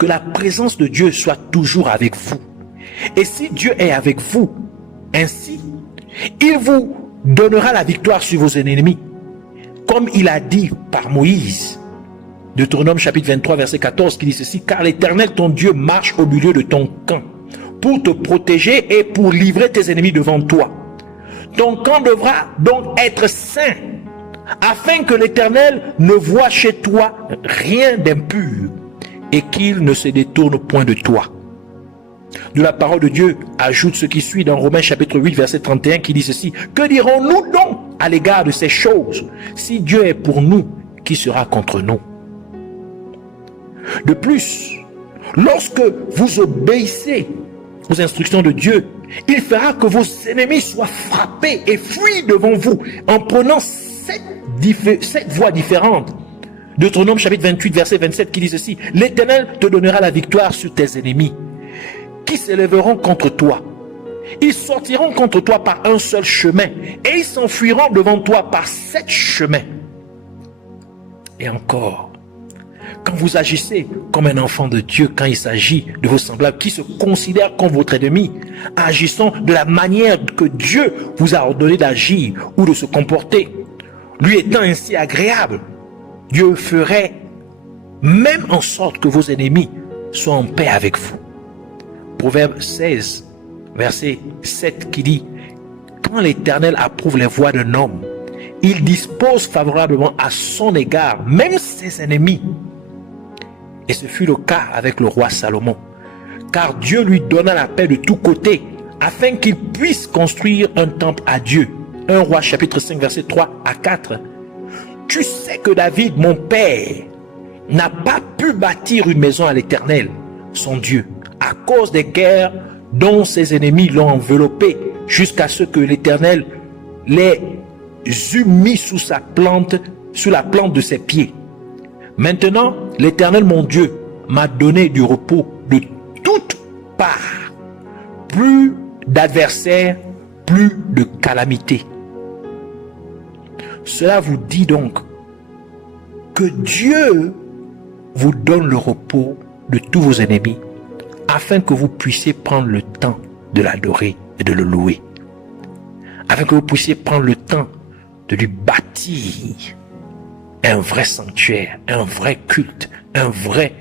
que la présence de Dieu soit toujours avec vous. Et si Dieu est avec vous, ainsi, il vous donnera la victoire sur vos ennemis, comme il a dit par Moïse. Deutéronome chapitre 23 verset 14 qui dit ceci: car l'Éternel ton Dieu marche au milieu de ton camp pour te protéger et pour livrer tes ennemis devant toi. Ton camp devra donc être saint, afin que l'Éternel ne voie chez toi rien d'impur et qu'il ne se détourne point de toi. De la parole de Dieu ajoute ce qui suit dans Romains chapitre 8 verset 31 qui dit ceci: que dirons-nous donc à l'égard de ces choses? Si Dieu est pour nous, qui sera contre nous? De plus, lorsque vous obéissez aux instructions de Dieu, il fera que vos ennemis soient frappés et fuient devant vous en prenant sept voies différentes. Deutéronome chapitre 28 verset 27 qui dit ceci: l'Éternel te donnera la victoire sur tes ennemis qui s'élèveront contre toi. Ils sortiront contre toi par un seul chemin et ils s'enfuiront devant toi par 7 chemins. Et encore, quand vous agissez comme un enfant de Dieu, quand il s'agit de vos semblables qui se considèrent comme votre ennemi, agissant de la manière que Dieu vous a ordonné d'agir ou de se comporter, lui étant ainsi agréable, Dieu ferait même en sorte que vos ennemis soient en paix avec vous. Proverbe 16, verset 7 qui dit: quand l'Éternel approuve les voies d'un homme, il dispose favorablement à son égard même ses ennemis. Et ce fut le cas avec le roi Salomon, car Dieu lui donna la paix de tous côtés afin qu'il puisse construire un temple à Dieu. 1 Roi chapitre 5 verset 3 à 4. Tu sais que David, mon père, n'a pas pu bâtir une maison à l'Éternel, son Dieu, à cause des guerres dont ses ennemis l'ont enveloppé, jusqu'à ce que l'Éternel les eût mis sous la plante de ses pieds. Maintenant, l'Éternel mon Dieu m'a donné du repos de toutes parts, plus d'adversaires, plus de calamités. Cela vous dit donc que Dieu vous donne le repos de tous vos ennemis, afin que vous puissiez prendre le temps de l'adorer et de le louer, afin que vous puissiez prendre le temps de lui bâtir un vrai sanctuaire, un vrai culte, une vraie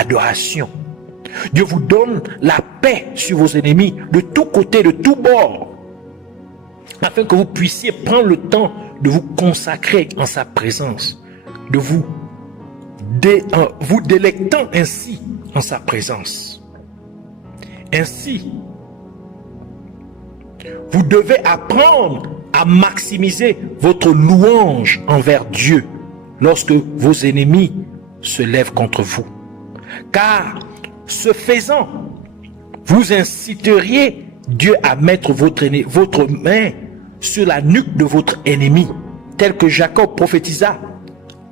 adoration. Dieu vous donne la paix sur vos ennemis de tous côtés, de tous bords, afin que vous puissiez prendre le temps de vous consacrer en sa présence, de vous délectant ainsi en sa présence. Ainsi, vous devez apprendre à maximiser votre louange envers Dieu lorsque vos ennemis se lèvent contre vous. Car ce faisant, vous inciteriez Dieu à mettre votre main sur la nuque de votre ennemi, tel que Jacob prophétisa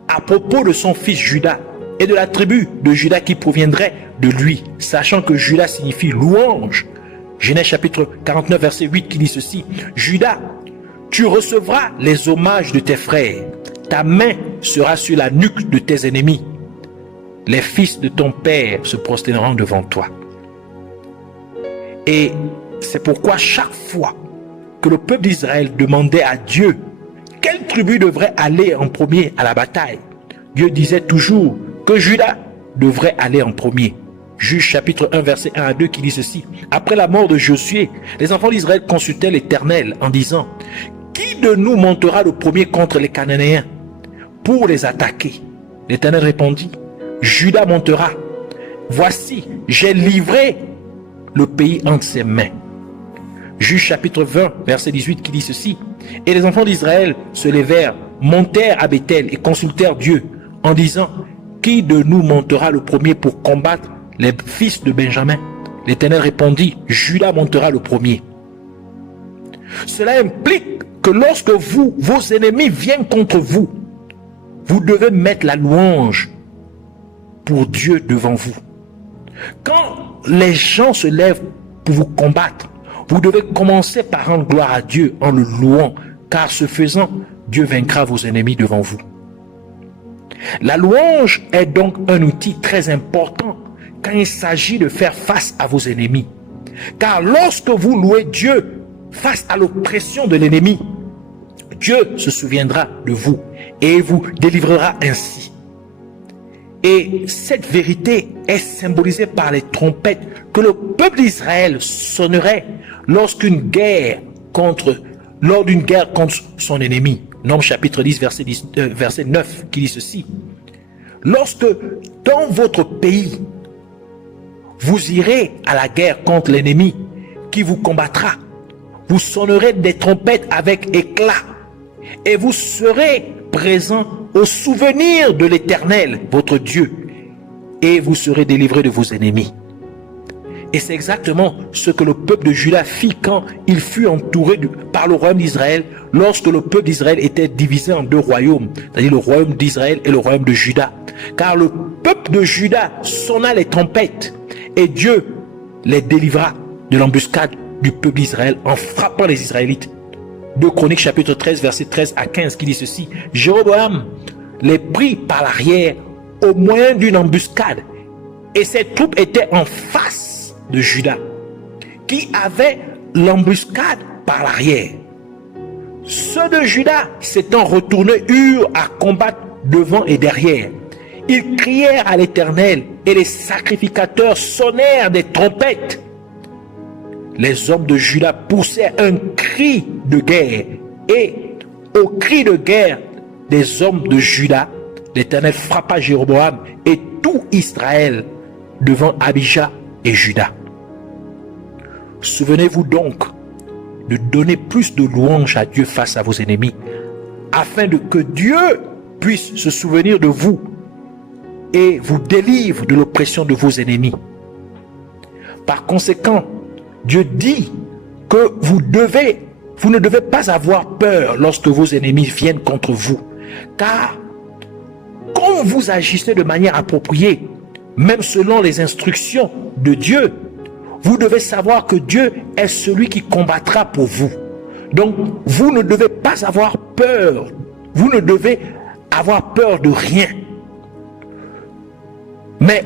à propos de son fils Judas et de la tribu de Judas qui proviendrait de lui, sachant que Judas signifie louange. Genèse chapitre 49 verset 8 qui dit ceci: Judas, tu recevras les hommages de tes frères, ta main sera sur la nuque de tes ennemis, les fils de ton père se prosterneront devant toi. Et c'est pourquoi chaque fois que le peuple d'Israël demandait à Dieu quelle tribu devrait aller en premier à la bataille, Dieu disait toujours que Judas devrait aller en premier. Juge chapitre 1 verset 1 à 2 qui dit ceci: après la mort de Josué, les enfants d'Israël consultaient l'Éternel en disant: qui de nous montera le premier contre les Cananéens pour les attaquer? L'Éternel répondit: Judas montera. Voici, j'ai livré le pays entre ses mains. Juge chapitre 20 verset 18 qui dit ceci: et les enfants d'Israël se levèrent, montèrent à Béthel et consultèrent Dieu en disant: qui de nous montera le premier pour combattre les fils de Benjamin? L'Éternel répondit: Judas montera le premier. Cela implique que lorsque vos ennemis viennent contre vous, vous devez mettre la louange pour Dieu devant vous. Quand les gens se lèvent pour vous combattre, vous devez commencer par rendre gloire à Dieu en le louant, car ce faisant, Dieu vaincra vos ennemis devant vous. La louange est donc un outil très important quand il s'agit de faire face à vos ennemis. Car lorsque vous louez Dieu face à l'oppression de l'ennemi, Dieu se souviendra de vous et vous délivrera ainsi. Et cette vérité est symbolisée par les trompettes que le peuple d'Israël sonnerait lors d'une guerre contre son ennemi. Nombres chapitre 10, verset 9, qui dit ceci. Lorsque dans votre pays, vous irez à la guerre contre l'ennemi qui vous combattra, vous sonnerez des trompettes avec éclat et vous serez présents au souvenir de l'Éternel, votre Dieu, et vous serez délivrés de vos ennemis. Et c'est exactement ce que le peuple de Juda fit quand il fut entouré par le royaume d'Israël, lorsque le peuple d'Israël était divisé en deux royaumes, c'est-à-dire le royaume d'Israël et le royaume de Juda. Car le peuple de Juda sonna les trompettes et Dieu les délivra de l'embuscade du peuple d'Israël en frappant les Israélites. 2 Chroniques chapitre 13 verset 13 à 15 qui dit ceci. Jéroboam les prit par l'arrière au moyen d'une embuscade et ses troupes étaient en face de Juda qui avait l'embuscade par l'arrière. Ceux de Juda s'étant retournés eurent à combattre devant et derrière. Ils crièrent à l'Éternel et les sacrificateurs sonnèrent des trompettes. Les hommes de Juda poussèrent un cri de guerre et au cri de guerre des hommes de Juda, l'Éternel frappa Jéroboam et tout Israël devant Abijah et Juda. Souvenez-vous donc de donner plus de louanges à Dieu face à vos ennemis, afin que Dieu puisse se souvenir de vous et vous délivre de l'oppression de vos ennemis. Par conséquent, Dieu dit que vous ne devez pas avoir peur lorsque vos ennemis viennent contre vous, car quand vous agissez de manière appropriée, même selon les instructions de Dieu, vous devez savoir que Dieu est celui qui combattra pour vous. Donc, vous ne devez pas avoir peur. Vous ne devez avoir peur de rien. Mais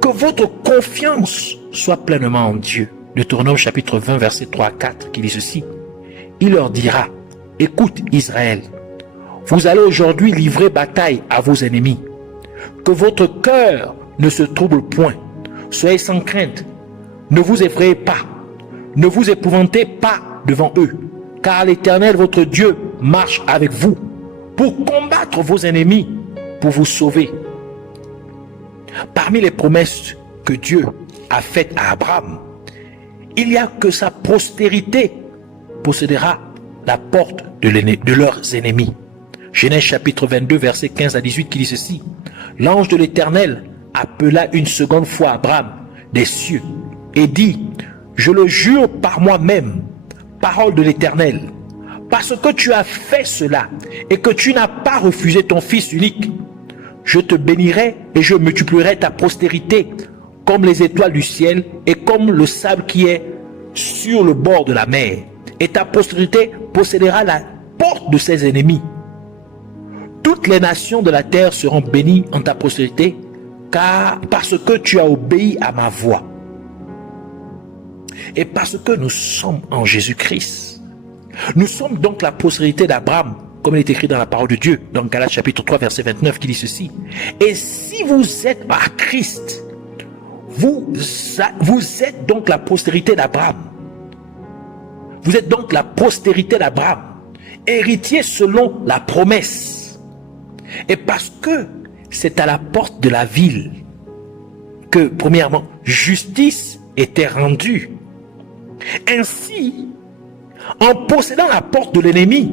que votre confiance soit pleinement en Dieu. Deutéronome chapitre 20, verset 3 à 4, qui dit ceci. Il leur dira, écoute Israël, vous allez aujourd'hui livrer bataille à vos ennemis. Que votre cœur ne se trouble point. Soyez sans crainte. Ne vous effrayez pas. Ne vous épouvantez pas devant eux. Car l'Éternel, votre Dieu, marche avec vous pour combattre vos ennemis, pour vous sauver. Parmi les promesses que Dieu a faites à Abraham, il y a que sa postérité possédera la porte de leurs ennemis. Genèse chapitre 22, verset 15 à 18 qui dit ceci. L'ange de l'Éternel appela une seconde fois Abraham des cieux et dit, je le jure par moi-même, parole de l'Éternel, parce que tu as fait cela et que tu n'as pas refusé ton fils unique, je te bénirai et je multiplierai ta postérité comme les étoiles du ciel et comme le sable qui est sur le bord de la mer. Et ta postérité possédera la porte de ses ennemis. Toutes les nations de la terre seront bénies en ta postérité, car parce que tu as obéi à ma voix. Et parce que nous sommes en Jésus-Christ. Nous sommes donc la postérité d'Abraham, comme il est écrit dans la parole de Dieu, dans Galates chapitre 3, verset 29, qui dit ceci. Et si vous êtes à Christ, vous êtes donc la postérité d'Abraham. Vous êtes donc la postérité d'Abraham, héritier selon la promesse. Et parce que c'est à la porte de la ville que, premièrement, justice était rendue. Ainsi, en possédant la porte de l'ennemi,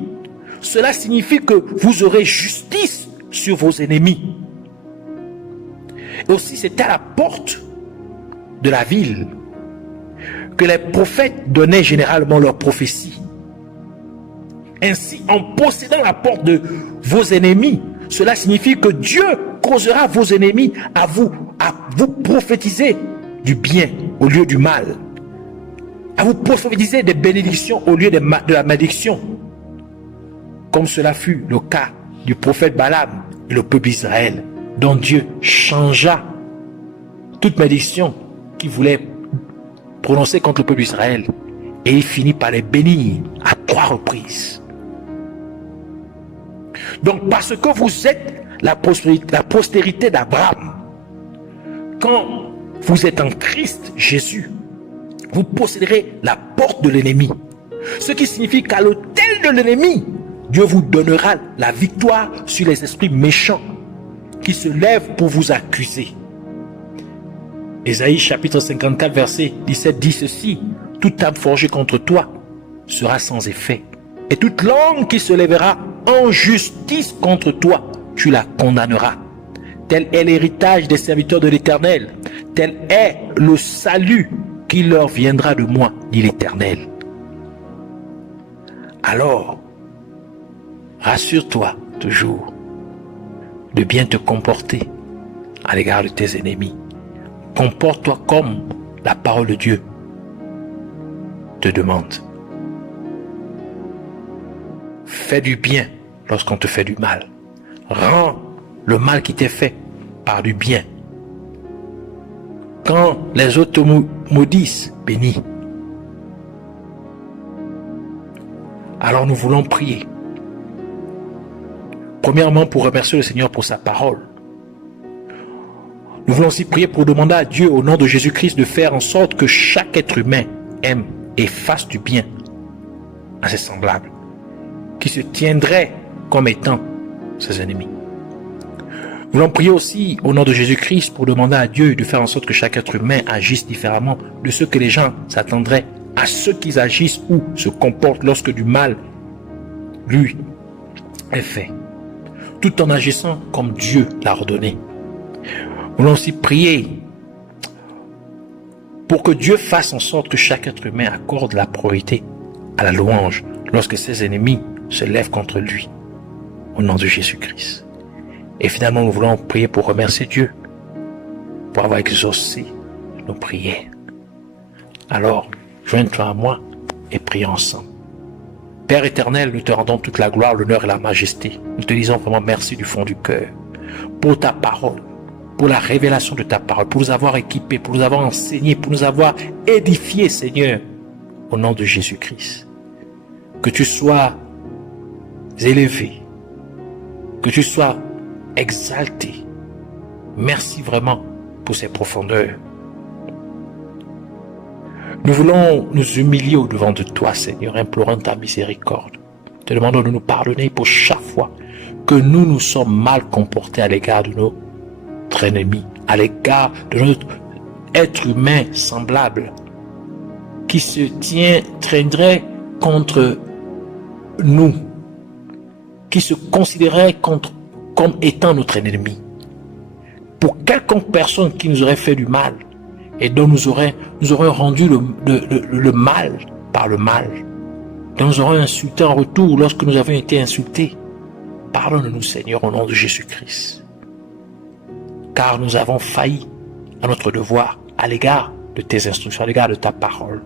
cela signifie que vous aurez justice sur vos ennemis. Et aussi, c'est à la porte de la ville que les prophètes donnaient généralement leurs prophéties. Ainsi, en possédant la porte de vos ennemis, cela signifie que Dieu causera vos ennemis à vous prophétiser du bien au lieu du mal, à vous prophétiser des bénédictions au lieu de la malédiction, comme cela fut le cas du prophète Balaam et le peuple d'Israël, dont Dieu changea toute malédiction qu'il voulait prononcer contre le peuple d'Israël. Et il finit par les bénir à 3 reprises. Donc, parce que vous êtes la postérité d'Abraham, quand vous êtes en Christ Jésus, vous posséderez la porte de l'ennemi. Ce qui signifie qu'à l'autel de l'ennemi, Dieu vous donnera la victoire sur les esprits méchants qui se lèvent pour vous accuser. Ésaïe chapitre 54 verset 17 dit ceci: toute âme forgée contre toi sera sans effet, et toute langue qui se lèvera en justice contre toi, tu la condamneras. Tel est l'héritage des serviteurs de l'Éternel, tel est le salut qui leur viendra de moi, dit l'Éternel. Alors, rassure-toi toujours de bien te comporter à l'égard de tes ennemis. Comporte-toi comme la parole de Dieu te demande. Fais du bien lorsqu'on te fait du mal. Rends le mal qui t'est fait par du bien. Quand les autres te maudissent, bénis. Alors nous voulons prier. Premièrement, pour remercier le Seigneur pour sa parole. Nous voulons aussi prier pour demander à Dieu, au nom de Jésus-Christ, de faire en sorte que chaque être humain aime et fasse du bien à ses semblables, qui se tiendraient comme étant ses ennemis. Nous voulons prier aussi, au nom de Jésus-Christ, pour demander à Dieu de faire en sorte que chaque être humain agisse différemment de ce que les gens s'attendraient à ceux qui agissent ou se comportent lorsque du mal lui est fait, tout en agissant comme Dieu l'a ordonné. Nous voulons aussi prier pour que Dieu fasse en sorte que chaque être humain accorde la priorité à la louange lorsque ses ennemis se lèvent contre lui, au nom de Jésus-Christ. Et finalement, nous voulons prier pour remercier Dieu pour avoir exaucé nos prières. Alors, joins-toi à moi et prions ensemble. Père éternel, nous te rendons toute la gloire, l'honneur et la majesté. Nous te disons vraiment merci du fond du cœur pour ta parole, pour la révélation de ta parole, pour nous avoir équipés, pour nous avoir enseignés, pour nous avoir édifiés, Seigneur, au nom de Jésus-Christ. Que tu sois élevé, que tu sois exalté. Merci vraiment pour ces profondeurs. Nous voulons nous humilier au-devant de toi, Seigneur, implorant ta miséricorde. Te demandons de nous pardonner pour chaque fois que nous nous sommes mal comportés à l'égard de notre ennemi, à l'égard de notre être humain semblable, qui se traînerait contre nous, qui se considérait comme étant notre ennemi. Pour quelconque personne qui nous aurait fait du mal, et dont nous aurions rendu le mal par le mal, dont nous aurions insulté en retour lorsque nous avions été insultés. Pardonne-nous, Seigneur, au nom de Jésus-Christ. Car nous avons failli à notre devoir à l'égard de tes instructions, à l'égard de ta parole.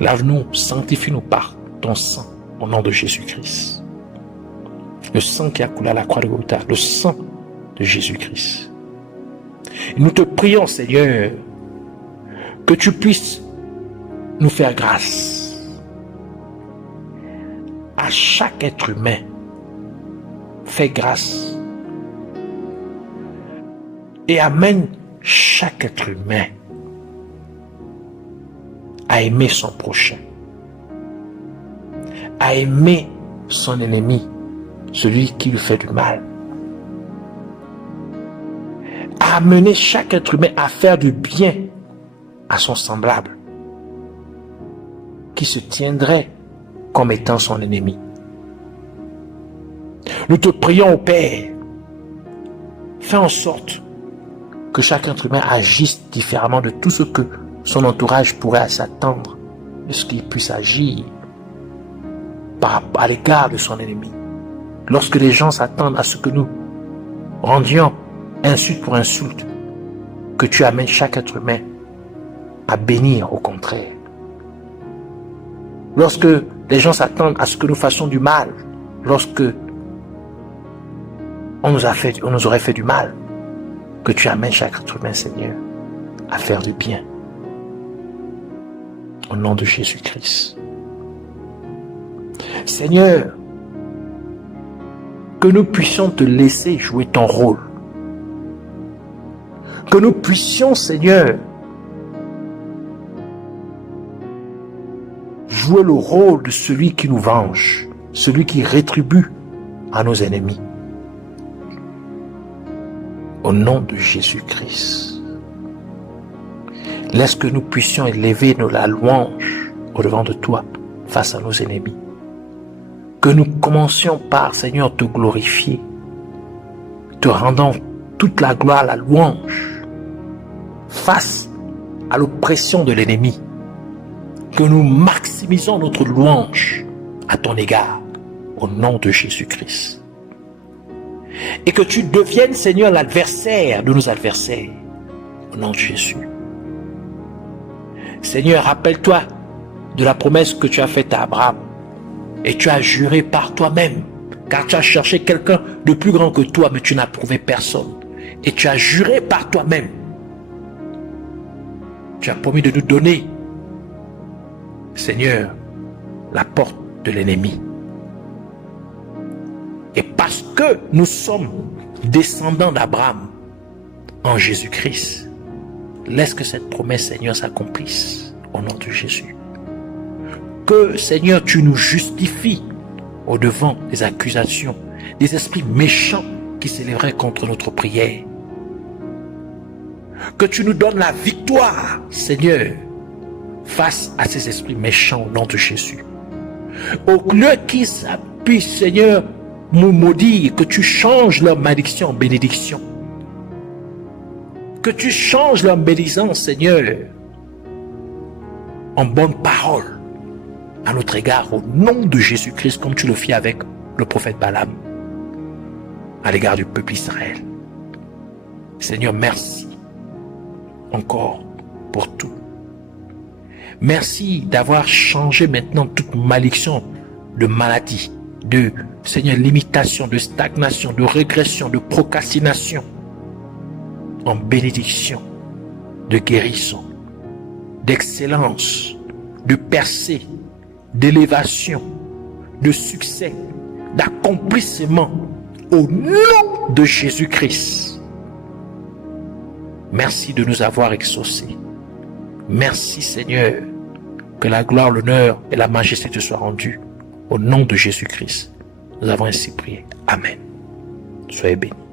Lave-nous, sanctifie-nous par ton sang, au nom de Jésus-Christ. Le sang qui a coulé à la croix de Golgotha, le sang de Jésus-Christ. Et nous te prions, Seigneur, que tu puisses nous faire grâce à chaque être humain. Fais grâce et amène chaque être humain à aimer son prochain, à aimer son ennemi, celui qui lui fait du mal, à amener chaque être humain à faire du bien à son semblable, qui se tiendrait comme étant son ennemi. Nous te prions, ô Père, fais en sorte que chaque être humain agisse différemment de tout ce que son entourage pourrait s'attendre, de ce qu'il puisse agir à l'égard de son ennemi. Lorsque les gens s'attendent à ce que nous rendions insulte pour insulte, que tu amènes chaque être humain à bénir au contraire. Lorsque les gens s'attendent à ce que nous fassions du mal, lorsque on nous aurait fait du mal, que tu amènes chaque être humain, Seigneur, à faire du bien. Au nom de Jésus-Christ. Seigneur, que nous puissions te laisser jouer ton rôle. Que nous puissions, Seigneur, jouer le rôle de celui qui nous venge, celui qui rétribue à nos ennemis. Au nom de Jésus-Christ. Laisse que nous puissions élever la louange au-devant de toi face à nos ennemis. Que nous commencions par, Seigneur, te glorifier, te rendant toute la gloire, la louange face à l'oppression de l'ennemi. Que nous maximisons notre louange à ton égard, au nom de Jésus-Christ. Et que tu deviennes, Seigneur, l'adversaire de nos adversaires, au nom de Jésus. Seigneur, rappelle-toi de la promesse que tu as faite à Abraham. Et tu as juré par toi-même, car tu as cherché quelqu'un de plus grand que toi, mais tu n'as trouvé personne. Et tu as juré par toi-même. Tu as promis de nous donner, Seigneur, la porte de l'ennemi. Et parce que nous sommes descendants d'Abraham en Jésus-Christ, laisse que cette promesse, Seigneur, s'accomplisse au nom de Jésus. Que, Seigneur, tu nous justifies au-devant des accusations, des esprits méchants qui s'élèveraient contre notre prière. Que tu nous donnes la victoire, Seigneur, face à ces esprits méchants au nom de Jésus. Au lieu qu'ils s'appuient, Seigneur, nous maudire, que tu changes leur malédiction en bénédiction. Que tu changes leur médisance, Seigneur, en bonne parole à notre égard, au nom de Jésus-Christ, comme tu le fis avec le prophète Balaam, à l'égard du peuple Israël. Seigneur, merci encore pour tout. Merci d'avoir changé maintenant toute malédiction de maladie, de, Seigneur, limitation, de stagnation, de régression, de procrastination, en bénédiction, de guérison, d'excellence, de percée, d'élévation, de succès, d'accomplissement au nom de Jésus-Christ. Merci de nous avoir exaucés. Merci Seigneur, que la gloire, l'honneur et la majesté te soient rendues au nom de Jésus-Christ. Nous avons ainsi prié. Amen. Soyez bénis.